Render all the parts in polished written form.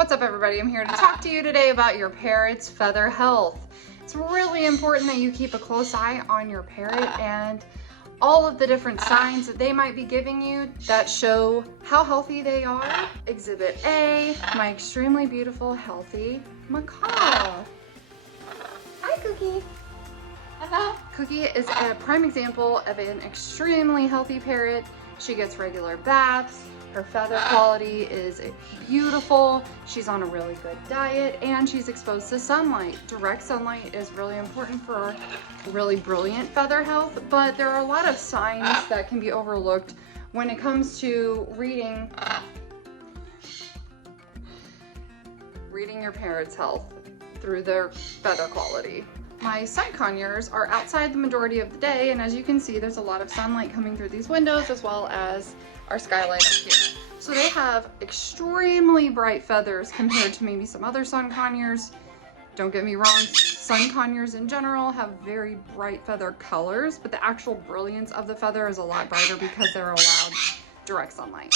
What's up, everybody? I'm here to talk to you today about your parrot's feather health. It's really important that you keep a close eye on your parrot and all of the different signs that they might be giving you that show how healthy they are. Exhibit A, my extremely beautiful, healthy macaw. Hi, Cookie. Cookie is a prime example of an extremely healthy parrot. She gets regular baths. Her feather quality is beautiful. She's on a really good diet and she's exposed to sunlight. Direct sunlight is really important for really brilliant feather health, but there are a lot of signs that can be overlooked when it comes to reading your parrot's health through their feather quality. My sun conures are outside the majority of the day, and as you can see, there's a lot of sunlight coming through these windows as well as our skylight up here. So they have extremely bright feathers compared to maybe some other sun conures. Don't get me wrong, sun conures in general have very bright feather colors, but the actual brilliance of the feather is a lot brighter because they're allowed direct sunlight.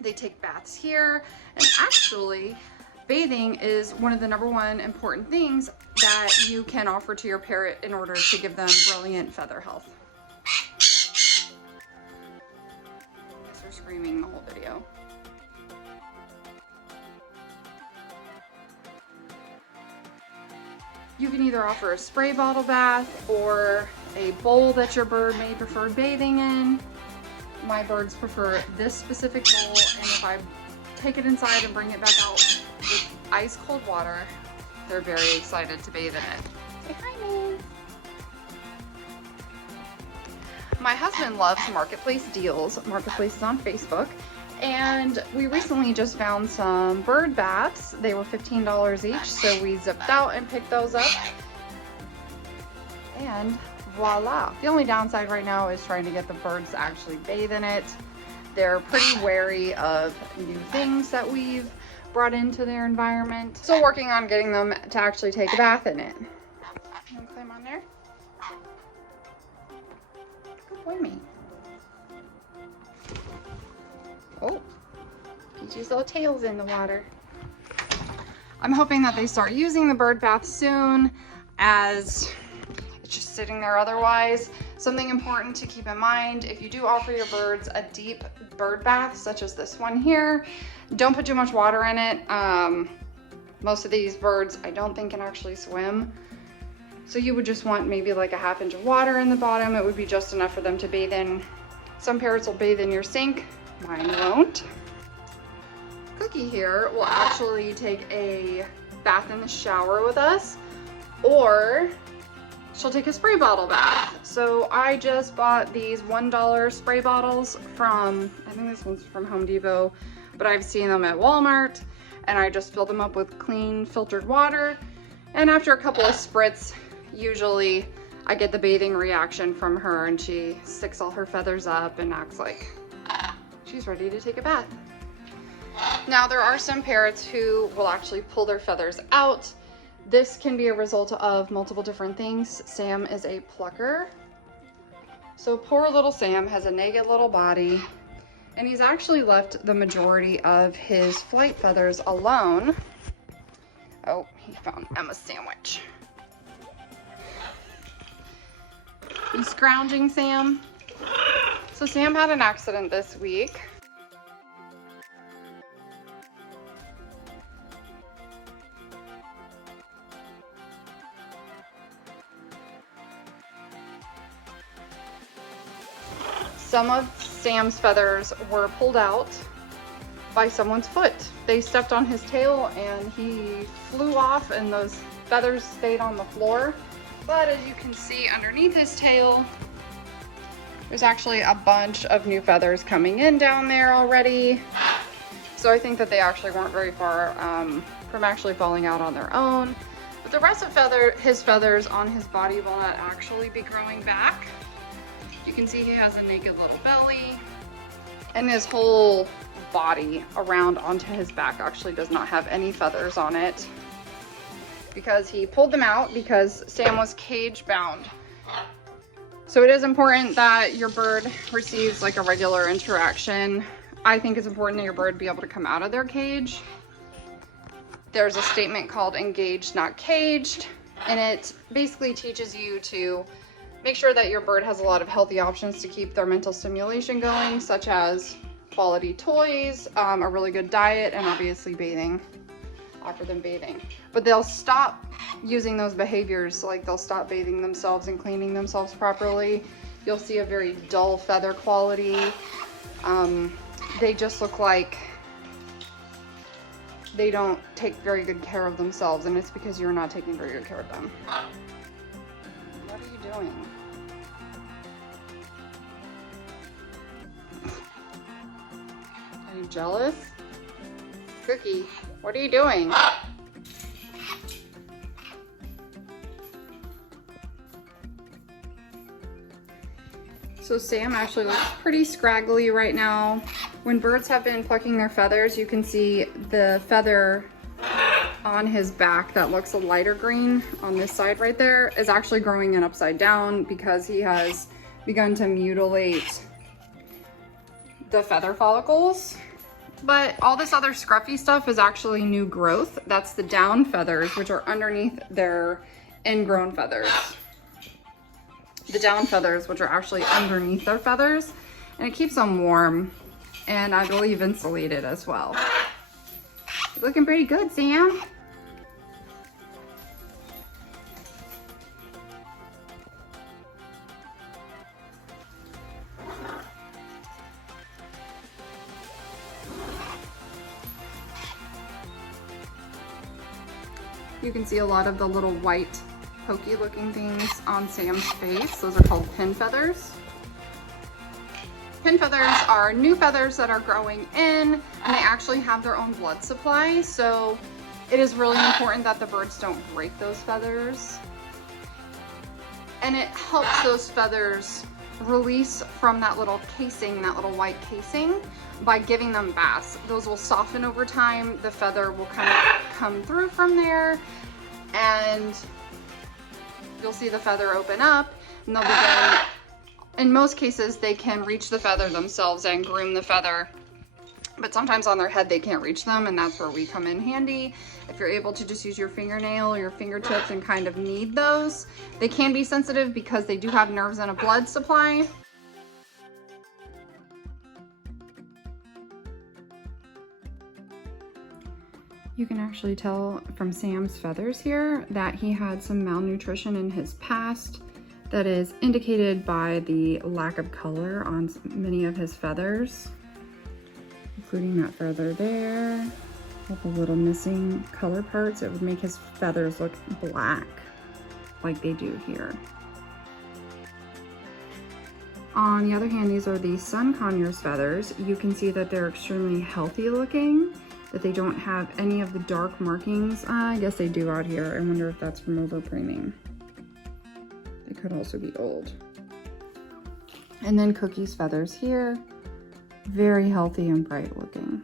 They take baths here, and actually, bathing is one of the #1 important things that you can offer to your parrot in order to give them brilliant feather health. They're screaming the whole video. You can either offer a spray bottle bath or a bowl that your bird may prefer bathing in. My birds prefer this specific bowl, and if I take it inside and bring it back out with ice cold water, they're very excited to bathe in it. Say hi, man. My husband loves Marketplace deals. Marketplace is on Facebook, and we recently just found some bird baths. They were $15 each, so we zipped out and picked those up, and voila. The only downside right now is trying to get the birds to actually bathe in it. They're pretty wary of new things that we've brought into their environment. Still working on getting them to actually take a bath in it. You wanna climb on there? Good boy, me. Oh, Peachy's little tail's in the water. I'm hoping that they start using the bird bath soon, as it's just sitting there otherwise. Something important to keep in mind, if you do offer your birds a deep bird bath, such as this one here, don't put too much water in it. Most of these birds I don't think can actually swim. So you would just want maybe like a ½ inch of water in the bottom. It would be just enough for them to bathe in. Some parrots will bathe in your sink, mine won't. Cookie here will actually take a bath in the shower with us, or she'll take a spray bottle bath. So I just bought these $1 spray bottles from, I think this one's from Home Depot, but I've seen them at Walmart, and I just filled them up with clean filtered water. And after a couple of spritz, usually I get the bathing reaction from her, and she sticks all her feathers up and acts like she's ready to take a bath. Now, there are some parrots who will actually pull their feathers out. This can be a result of multiple different things. Sam is a plucker. So poor little Sam has a naked little body, and he's actually left the majority of his flight feathers alone. Oh, he found Emma's sandwich. He's scrounging Sam. So Sam had an accident this week. Some of Sam's feathers were pulled out by someone's foot. They stepped on his tail and he flew off, and those feathers stayed on the floor. But as you can see underneath his tail, there's actually a bunch of new feathers coming in down there already. So I think that they actually weren't very far from actually falling out on their own. But the rest of his feathers on his body will not actually be growing back. You can see he has a naked little belly, and his whole body around onto his back actually does not have any feathers on it, because he pulled them out because Sam was cage bound. So it is important that your bird receives like a regular interaction. I think it's important that your bird be able to come out of their cage there's a statement called engaged, not caged, and it basically teaches you to make sure that your bird has a lot of healthy options to keep their mental stimulation going, such as quality toys, a really good diet, and obviously bathing. Offer them bathing. But they'll stop using those behaviors, like they'll stop bathing themselves and cleaning themselves properly. You'll see a very dull feather quality. They just look like they don't take very good care of themselves, and it's because you're not taking very good care of them. What are you doing? Are you jealous? Cookie, what are you doing? So Sam actually looks pretty scraggly right now. When birds have been plucking their feathers, you can see the feather on his back that looks a lighter green on this side right there is actually growing in upside down because he has begun to mutilate the feather follicles. But all this other scruffy stuff is actually new growth. That's the down feathers, which are underneath their ingrown feathers. The down feathers, which are actually underneath their feathers, and it keeps them warm and I believe insulated as well. Looking pretty good, Sam. You can see a lot of the little white pokey looking things on Sam's face. Those are called pin feathers. Pin feathers are new feathers that are growing in, and they actually have their own blood supply. So it is really important that the birds don't break those feathers. And it helps those feathers release from that little casing, that little white casing, by giving them baths. Those will soften over time. The feather will kind of come through from there, and you'll see the feather open up, and they'll begin, in most cases, they can reach the feather themselves and groom the feather, but sometimes on their head they can't reach them, and that's where we come in handy. If you're able to just use your fingernail or your fingertips and kind of knead those, they can be sensitive because they do have nerves and a blood supply. You can actually tell from Sam's feathers here that he had some malnutrition in his past that is indicated by the lack of color on many of his feathers, including that feather there, all the little missing color parts. It would make his feathers look black like they do here. On the other hand, these are the sun conures feathers. You can see that they're extremely healthy looking, that they don't have any of the dark markings. I guess they do out here. I wonder if that's from overpreening. They could also be old. And then Cookie's feathers here, very healthy and bright looking.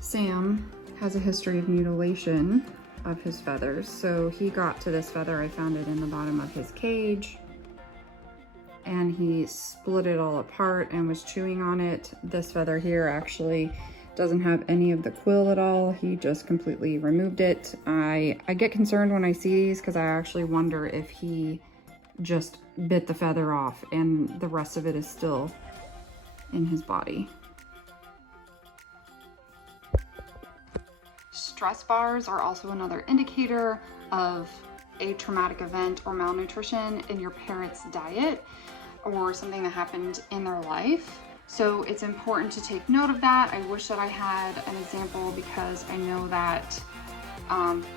Sam has a history of mutilation of his feathers. So he got to this feather, I found it in the bottom of his cage, and he split it all apart and was chewing on it. This feather here actually doesn't have any of the quill at all. He just completely removed it. I get concerned when I see these because I actually wonder if he just bit the feather off and the rest of it is still in his body. Stress bars are also another indicator of a traumatic event or malnutrition in your parrot's diet or something that happened in their life. So it's important to take note of that. I wish that I had an example because I know that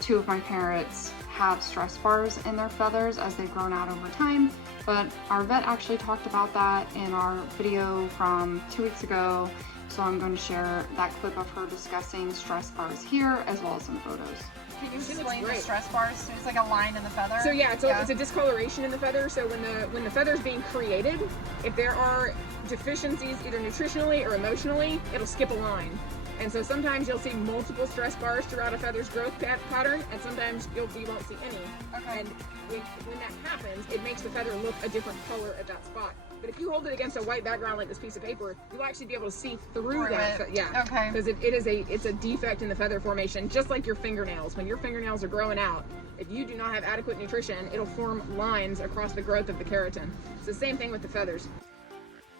2 of my parrots have stress bars in their feathers as they've grown out over time, but our vet actually talked about that in our video from 2 weeks ago. So I'm going to share that clip of her discussing stress bars here as well as some photos. Can you explain the stress bars? So it's like a line in the feather? So yeah, it's a discoloration in the feather. So when the feather is being created, if there are deficiencies either nutritionally or emotionally, it'll skip a line. And so sometimes you'll see multiple stress bars throughout a feather's growth pattern, and sometimes you won't see any. Okay. And when that happens, it makes the feather look a different color at that spot. But if you hold it against a white background like this piece of paper, you'll actually be able to see through that. Yeah. Okay. Because it's a defect in the feather formation, just like your fingernails. When your fingernails are growing out, if you do not have adequate nutrition, it'll form lines across the growth of the keratin. It's the same thing with the feathers.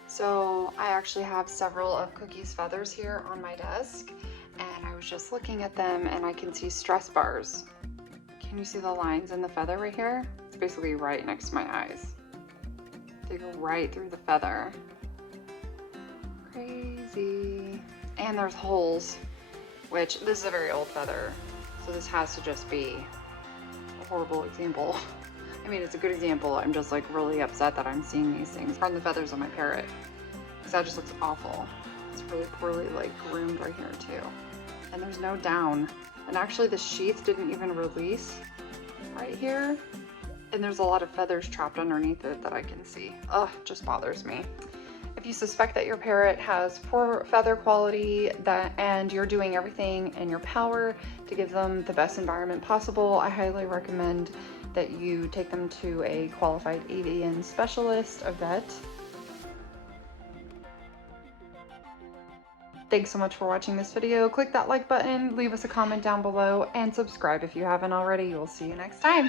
So I actually have several of Cookie's feathers here on my desk, and I was just looking at them and I can see stress bars. Can you see the lines in the feather right here? It's basically right next to my eyes. They go right through the feather. Crazy. And there's holes, which this is a very old feather, so this has to just be a horrible example. I mean, it's a good example. I'm just like really upset that I'm seeing these things from the feathers on my parrot, because that just looks awful. It's really poorly like groomed right here too. And there's no down. And actually the sheath didn't even release right here. And there's a lot of feathers trapped underneath it that I can see. Ugh, it just bothers me. If you suspect that your parrot has poor feather quality and you're doing everything in your power to give them the best environment possible, I highly recommend that you take them to a qualified avian specialist, a vet. Thanks so much for watching this video. Click that like button, leave us a comment down below, and subscribe if you haven't already. We'll see you next time.